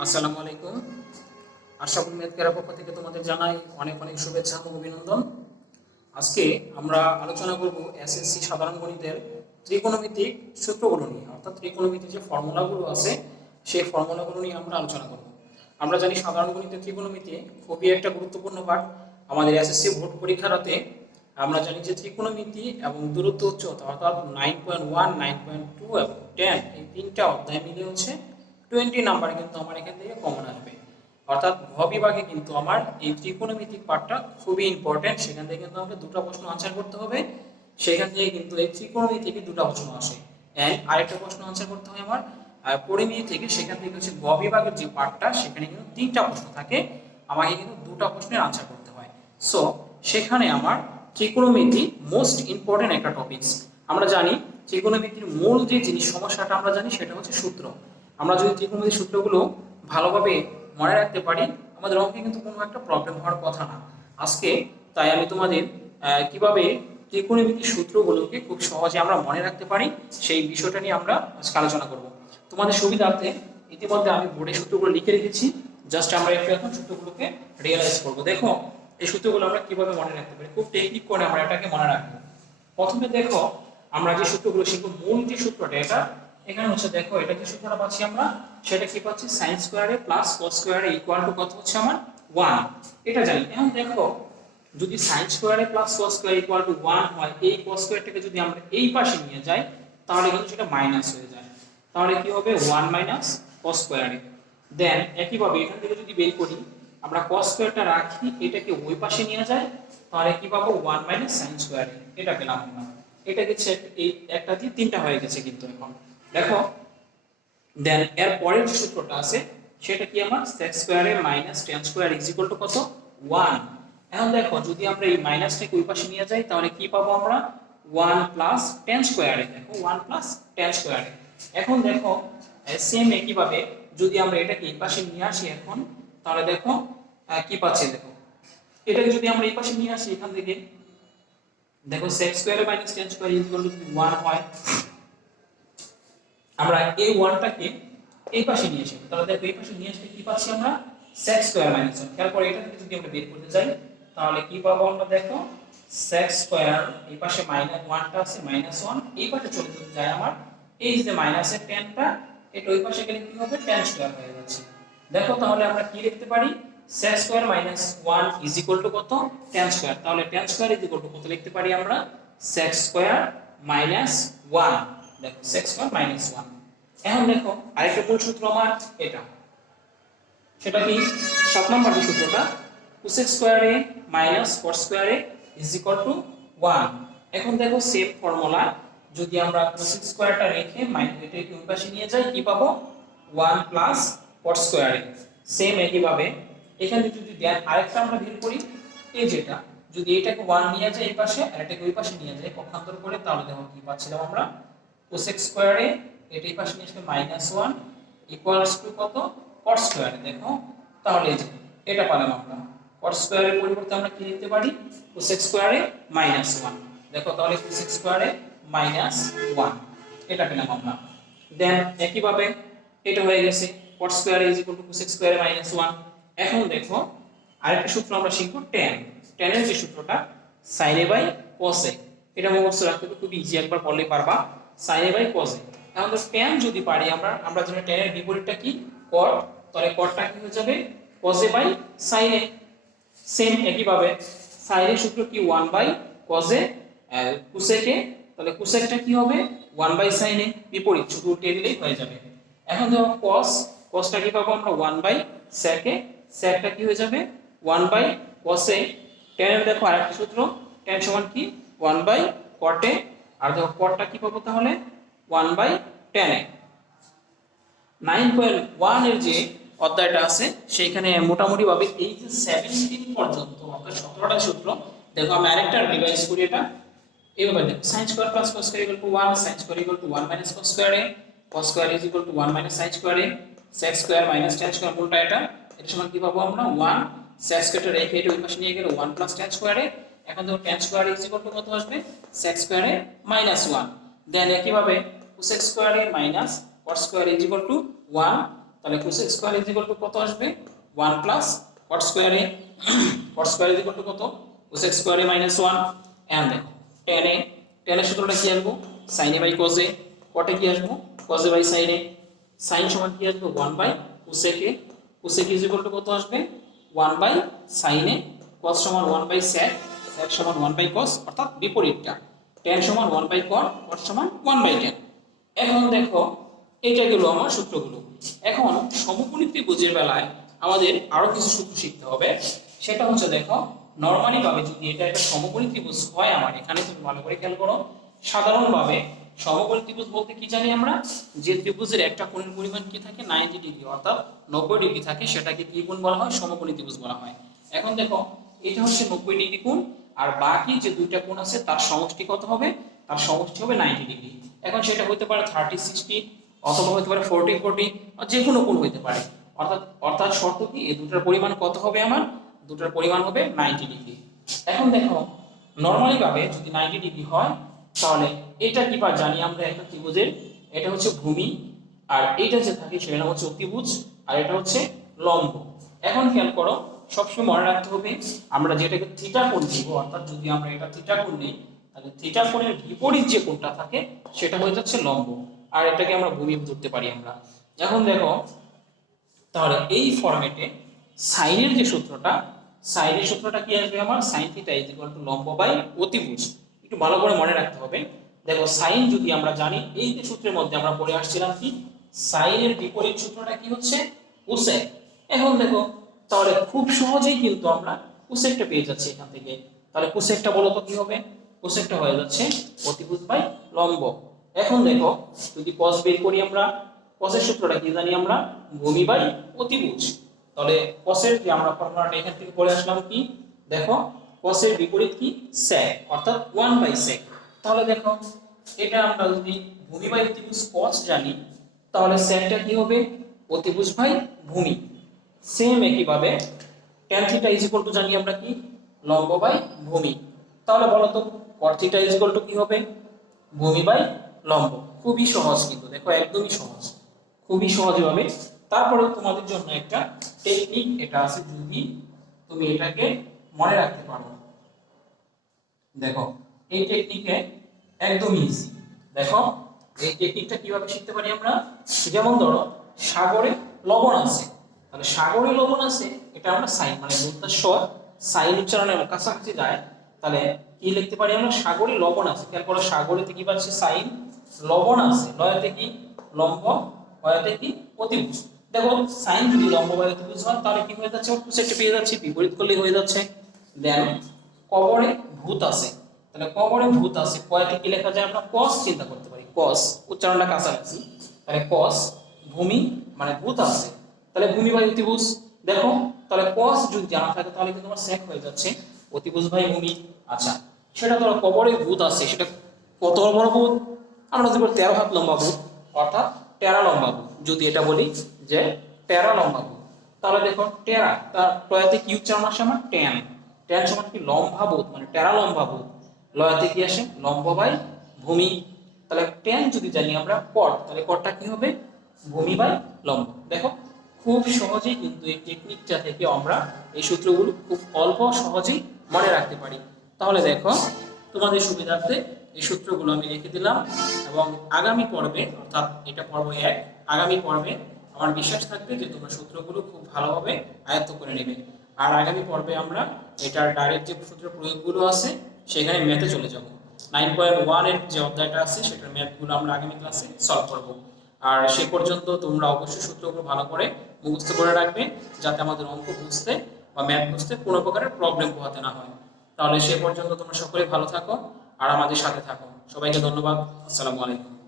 আসসালামু আলাইকুম। আশরাফুল মেদকের পক্ষ থেকে তোমাদের জানাই অনেক অনেক শুভেচ্ছা এবং অভিনন্দন। আজকে আমরা আলোচনা করব এসএসসি সাধারণ গণিতের ত্রিকোণমিতিক সূত্রগুলো নিয়ে, অর্থাৎ ত্রিকোণমিতির যে ফর্মুলাগুলো আছে সেই ফর্মুলাগুলো নিয়ে আমরা আলোচনা করব। আমরা জানি সাধারণ গণিতের ত্রিকোণমিতি খুবই একটা গুরুত্বপূর্ণ পাঠ আমাদের এসএসসি বোর্ড পরীক্ষাতে। আমরা জানি যে ত্রিকোণমিতি এবং দূরত্ব উচ্চতা অর্থাৎ 9.1, 9.2 এবং 10 এই তিনটা অধ্যায় মিলে হচ্ছে 20 নাম্বার কিন্তু আমার এখান থেকে কমন আসবে। অর্থাৎ ঘ বিভাগে কিন্তু আমার এই ত্রিকোণমিতিক পার্টটা খুবই ইম্পর্টেন্ট। সেখান থেকে কিন্তু আমাকে দুটো প্রশ্ন আনসার করতে হবে। সেখান থেকে কিন্তু এই ত্রিকোণমিতি থেকে দুটো প্রশ্ন আসে। অ্যান্ড আরেকটা প্রশ্ন আনসার করতে হয় আমার পরিমিতি থেকে। সেখান থেকে হচ্ছে গ বিভাগের যে পার্টটা সেখানে কিন্তু তিনটা প্রশ্ন থাকে, আমাকে কিন্তু দুটো প্রশ্নের আনসার করতে হয়। সো সেখানে আমার ত্রিকোণমিতি মোস্ট ইম্পর্টেন্ট একটা টপিকস। আমরা জানি ত্রিকোণমিতির মূল যে জিনিস সমস্যাটা আমরা জানি সেটা হচ্ছে সূত্র। আমরা যদি ত্রিকোণমিতির সূত্রগুলো ভালোভাবে মনে রাখতে পারি, আমাদের অঙ্কে কিন্তু কোনো একটা প্রবলেম হওয়ার কথা না আজকে। তাই আমি তোমাদের কিভাবে ত্রিকোণমিতির সূত্রগুলোকে খুব সহজে আমরা মনে রাখতে পারি সেই বিষয়টা নিয়ে আমরা আজকে আলোচনা করব। তোমাদের সুবিধার্থে ইতিমধ্যে আমি বোর্ডে সূত্রগুলো লিখে রেখেছি, জাস্ট আমরা একটু এখন সূত্রগুলোকে রিয়েলাইজ করব। দেখো এই সূত্রগুলো আমরা কিভাবে মনে রাখতে পারি, খুব টেকনিক করে আমরা এটাকে মনে রাখবো। প্রথমে দেখো আমরা যে সূত্রগুলো শিখবো, মূল যে সূত্রটা এটা এখানে হচ্ছে, দেখো এটা যে সূত্রটা পাচ্ছি আমরা সেটা কি পাচ্ছি, sin স্কয়ারে প্লাস cos স্কয়ারে ইকুয়াল টু কত হচ্ছে আমার 1, এটা জানি। এখন দেখো যদি sin স্কয়ারে plus cos square equal to 1 হয়, এই cos স্কয়ারটাকে যদি আমরা এই পাশে নিয়ে যাই তাহলে কিন্তু সেটা মাইনাস হয়ে যায়। তাহলে কি হবে 1 মাইনাস cos স্কয়ারে। দেন একইভাবে এখান থেকে যদি বের করি, আমরা cos স্কয়ারটা রাখি, এটাকে ওই পাশে নিয়ে যায়, তাহলে কি পাবো 1 মাইনাস sin স্কয়ারে, এটা পেলাম আমরা। এটা গেছে এই একটা দিয়ে তিনটা হয়ে গেছে কিন্তু এখন দেখো। দেন এর পরের যে সূত্রটা আছে সেটা কি আমার sec স্কয়ারে minus tan square is equal to কত 1। এখন দেখো যদি আমরা এই মাইনাসটাকে ওই পাশে নিয়ে যাই তাহলে কি পাবো আমরা 1 প্লাস tan স্কয়ারে, দেখো 1 প্লাস tan স্কয়ারে। এখন দেখো সেম একই ভাবে যদি আমরা এটাকে এই পাশে নিয়ে আসি এখন, তাহলে দেখো কি পাচ্ছি, দেখো এটাকে যদি আমরা এই পাশে নিয়ে আসি এখান থেকে, দেখো sec স্কয়ারে minus tan square is equal to 1 হয়, আমরা এই 1টাকে এই পাশে নিয়ে আসি, তাহলে দেখো এই পাশে নিয়ে আসলে কি পাচ্ছি আমরা sec স্কয়ার মাইনাস 1। তারপর এটা থেকে যদি আমরা বের করতে যাই তাহলে কি পাবো আমরা, দেখো sec স্কয়ার এই পাশে মাইনাস 1টা আছে মাইনাস 1, এই পাশে চলে যেতে যায় আমার এই যে মাইনাসের tanটা, এটা ওই পাশে গেলে কি হবে tan স্কয়ার হয়ে যাচ্ছে। দেখো তাহলে আমরা কি লিখতে পারি, sec square minus 1 is equal to কত tan স্কয়ার। তাহলে tan square is equal to কত লিখতে পারি আমরা, sec স্কয়ার মাইনাস 1, দেখো sec স্কয়ার মাইনাস 1। এখন দেখো আরেকটা কোন সূত্র আমার এটা, সেটা কি 7 নম্বর যে সূত্রটা cosec স্কয়ারে মাইনাস cos স্কয়ারে ইজ ইকুয়াল টু 1। এখন দেখো সেম ফর্মুলা, যদি আমরা cosec স্কয়ারটা রেখে মাইনাস এটাকে ওই পাশে নিয়ে যাই কি পাবো 1 প্লাস cos স্কয়ারে। সেম একই ভাবে এখানে যদি দেন আরেকটা আমরা বের করি, এই যেটা যদি এটাকে 1 নিয়ে যাই এই পাশে আর এটাকে ওই পাশে নিয়ে যাই পক্ষান্তর করে, তাহলে দেখো কি পাচ্ছিলাম আমরা cosec স্কয়ারে, এটা এই পাশে নিয়ে আসলে -1 ইকুয়ালস টু কত cos স্কয়ারে। দেখো তাহলে এই যে এটা পেলাম আমরা, cos স্কয়ারের পরিবর্তে আমরা কি লিখতে পারি cosec স্কয়ারে -1। দেখো তাহলে cosec স্কয়ারে -1 এটা পেলাম আমরা। দেন একই ভাবে এটা হয়ে গেছে cos স্কয়ারে cosec স্কয়ারে -1। এখন দেখো আরেকটা সূত্র আমরা শিখব tan। tan এর যে সূত্রটা sin a by cos a, এটা মুখস্থ রাখতে খুব ইজি, একবার পড়লেই পারবা sin a by cos a। এখন তো tan যদি পারি আমরা জানি tan এর বিপরীতটা কি cot, তাহলে cotটা কি হয়ে যাবে cos a by sin a। Same একই ভাবে sin এর সূত্র কি 1 by cos a cosec a, তাহলে cosecটা কি হবে 1 বাই sin a, বিপরীত শুধু উল্টে দিলেই হয়ে যাবে। এখন দেখো cosটা কি পাবো আমরা 1 বাই sec a, secটা কি হয়ে যাবে 1 বাই cos a। tan এর দেখো আরেকটা সূত্র tan সমান কি 1 বাই cot a, আর দেখো cotটা কি পাবো তাহলে 1 বাই tan a। 9.1 এর যে অধ্যায়টা আছে সেইখানে মোটামুটি ভাবে এই যে 17 পর্যন্ত অর্থাৎ 17টা সূত্র, দেখো আমি আরেকটা রিভাইজ করি এটা এইভাবে, দেখো sin square plus cos square equal to 1, sin square equal to 1 minus cos square a, cos square is equal to 1 minus sin square a, sec square minus tan square উল্টা এটা সমান কি পাবো আমরা 1, sec স্কয়ারটা রেখে এটা ওই পাশে নিয়ে গেলে 1 প্লাস tan স্কয়ার a। এখন দেখো tan square is equal to কত আসবে sec স্কয়ার a -1। দেন একই ভাবে cosec square a minus cos square is equal to 1, তাহলে cosec square is equal to কত আসবে 1 প্লাস কট স্কয়ারে cot square is equal to কত কোসেক স্কয়ারে মাইনাস 1 এন্ড দেখো tan এ tan এর সূত্রটা কি আসবে sin A by cos A cot A কি আসবে cos A by sin A sin সমান কি আসবে 1 by cosec A cosec is equal to কত আসবে 1 বাই sin এ cos সমান 1 বাই sec sec সমান 1 বাই cos অর্থাৎ বিপরীতটা tan সমান 1 বাই cot cot সমান 1 বাই tan এখন দেখো এটা গেল আমার সূত্রগুলো এখন সমকোণী ত্রিভুজের বেলায় আমাদের আরো কিছু সূত্র শিখতে হবে সেটা হচ্ছে দেখো নরমালি ভাবে যদি এটা একটা সমকোণী ত্রিভুজ হয় আমার এখানে তুমি ভালো করে খেয়াল করো সাধারণভাবে সমকোণী ত্রিভুজ বলতে কি জানি আমরা যে ত্রিভুজের একটা কোণের পরিমাণ কি থাকে 90 ডিগ্রি অর্থাৎ 90 ডিগ্রি থাকে সেটাকে কি কোণ বলা হয় সমকোণী ত্রিভুজ বলা হয় এখন দেখো এটা হচ্ছে 90 ডিগ্রি কোণ আর বাকি যে দুইটা কোণ আছে তার সমষ্টি কত হবে তার সমষ্টি হবে 90 ডিগ্রি এখন সেটা হতে পারে 30 60 অথবা হতে পারে 40 40 যে কোনো কোণ হতে পারে অর্থাৎ অর্থাৎ শর্ত কি এই দুটার পরিমাণ কত হবে আমার দুটার পরিমাণ হবে 90 ডিগ্রি এখন দেখো নরমালি ভাবে যদি 90 ডিগ্রি হয় তাহলে এটা কি পার জানি আমরা একটা ত্রিভুজের এটা হচ্ছে ভূমি আর এটা যে থাকে সেটা হচ্ছে অতিভুজ আর এটা হচ্ছে লম্ব এখন খেয়াল করো সবসময় মনে রাখতে হবে আমরা যেটাকে থিটা কোণ দিব অর্থাৎ যদি আমরা এটা থিটা কোণ নেই তাহলে থিটা কোণের বিপরীত যে কোণটা থাকে সেটা হয়ে যাচ্ছে লম্ব আর এটাকে আমরা ভূমি ধরতে পারি আমরা এখন দেখো তাহলে এই ফরম্যাটে সাইনের যে সূত্রটা সাইনের সূত্রটা কি আসবে আমার sin θ লম্ব বাই অতিভুজ একটু ভালো করে মনে রাখতে হবে দেখো সাইন যদি আমরা জানি এই যে সূত্রের মধ্যে আমরা পড়ে আসছিলাম কি সাইনের বিপরীত সূত্রটা কি হচ্ছে কোসেক এখন দেখো তাহলে খুব সহজেই কিন্তু আমরা কোসেকটা পেয়ে যাচ্ছি এখান থেকে তাহলে কোসেকটা বলো তো কি হবে কোসেকটা হয়ে যাচ্ছে অতিভুজ বাই লম্ব এখন দেখো যদি cos বের করি আমরা cos এর সূত্রটা কি জানি আমরা ভূমি বাই অতিভুজ তাহলে cos এর যে আমরা ফর্মুলাটা এখান থেকে পড়ে আসলাম কি দেখো cos এর বিপরীত কি sec অর্থাৎ 1 বাই sec তাহলে দেখো এটা আমরা যদি ভূমি বাই অতিভুজ cos জানি তাহলে secটা কি হবে অতিভুজ বাই ভূমি সেম একই ভাবে tan θ জানি আমরা কি লম্ব বাই ভূমি তাহলে বলো তো cot θ কি হবে ভূমি বাই লম্ব খুবই সহজ কিন্তু দেখো একদমই সহজ খুবই সহজভাবে তারপরে তোমাদের জন্য একটা টেকনিক এটা আছে যদি তুমি এটাকে মনে রাখতে পারো দেখো এই টেকনিকে একদম ইজি দেখো এই টেকনিকটা কিভাবে শিখতে পারি আমরা যেমন ধরো সাগরে লবণ আছে তাহলে সাগরে লবণ আছে এটা আমরা সাইন মানে দুধস্বর সাইন উচ্চারণের কাছাকাছি যায় তাহলে কি লিখতে পারি আমরা সাগরে লবণ আছে খেয়াল করো সাগরেতে কি পাচ্ছি সাইন লবণ আছে লয়তে কি লম্ব হয়তে কি অতিভুজ দেখো সাইন যদি লম্ব বা অতিভুজ হয় তাহলে কি হয়ে যাচ্ছে কোসেকটা পেয়ে যাচ্ছে বিপরীত করলে হয়ে যাচ্ছে দেন কবরে ভূত আছে তাহলে কবরে ভূত আছে কয়তে কি লেখা যায় আমরা cos চিন্তা করতে পারি cos উচ্চারণটা কাছাকাছি তাহলে cos ভূমি মানে ভূত আছে তাহলে ভূমি বাই অতিভুজ দেখো তাহলে cos যদি জানা থাকে তাহলে কিন্তু তোমার sec হয়ে যাচ্ছে অতিভুজ বাই ভূমি আচ্ছা সেটা ধরো কবরে ভূত আছে সেটা কত বড় ভূত আমরা যদি 13 হাত লম্বা ভূত অর্থাৎ টেরা লম্বা ভূত যদি এটা বলি যে টেরা লম্বা ভূত তাহলে দেখো টেরা তার টয়াতে কি উচ্চারণ আসে আমার tan tan সমান কি লম্বা ভূত মানে টেরা লম্বা ভূত লয়াতে কি আসে লম্ব বাই ভূমি তাহলে tan যদি জানি আমরা cot তাহলে cotটা কি হবে ভূমি বাই লম্ব দেখো খুব সহজেই কিন্তু এই টেকনিকটা থেকে আমরা এই সূত্রগুলো খুব অল্প সহজেই মনে রাখতে পারি তাহলে দেখো তোমাদের সুবিধার্থে এই সূত্রগুলো আমি লিখে দিলাম এবং আগামী পর্বে অর্থাৎ এটা পর্ব 1 আগামী পর্বে আমার বিশ্বাস থাকবে যে তোমরা সূত্রগুলো খুব ভালোভাবে আয়ত্ত করে নেবে আর আগামী পর্বে আমরা এটার ডাইরেক্ট যে সূত্র প্রয়োগগুলো আছে সেখানে ম্যাথে চলে যাব 9.1 এর যে অধ্যায়টা আছে সেটার ম্যাথগুলো আমরা আগামী ক্লাসে সলভ করব আর সেই পর্যন্ত তোমরা অবশ্যই সূত্রগুলো ভালো করে মুখস্থ করে রাখবে যাতে আমাদের অঙ্ক বুঝতে বা ম্যাথ বুঝতে কোনো প্রকারের প্রবলেম পোহাতে না হয় তাহলে সেই পর্যন্ত তোমরা সকলে ভালো থাকো আর আমাদের সাথে থাকো সবাইকে ধন্যবাদ আসসালামু আলাইকুম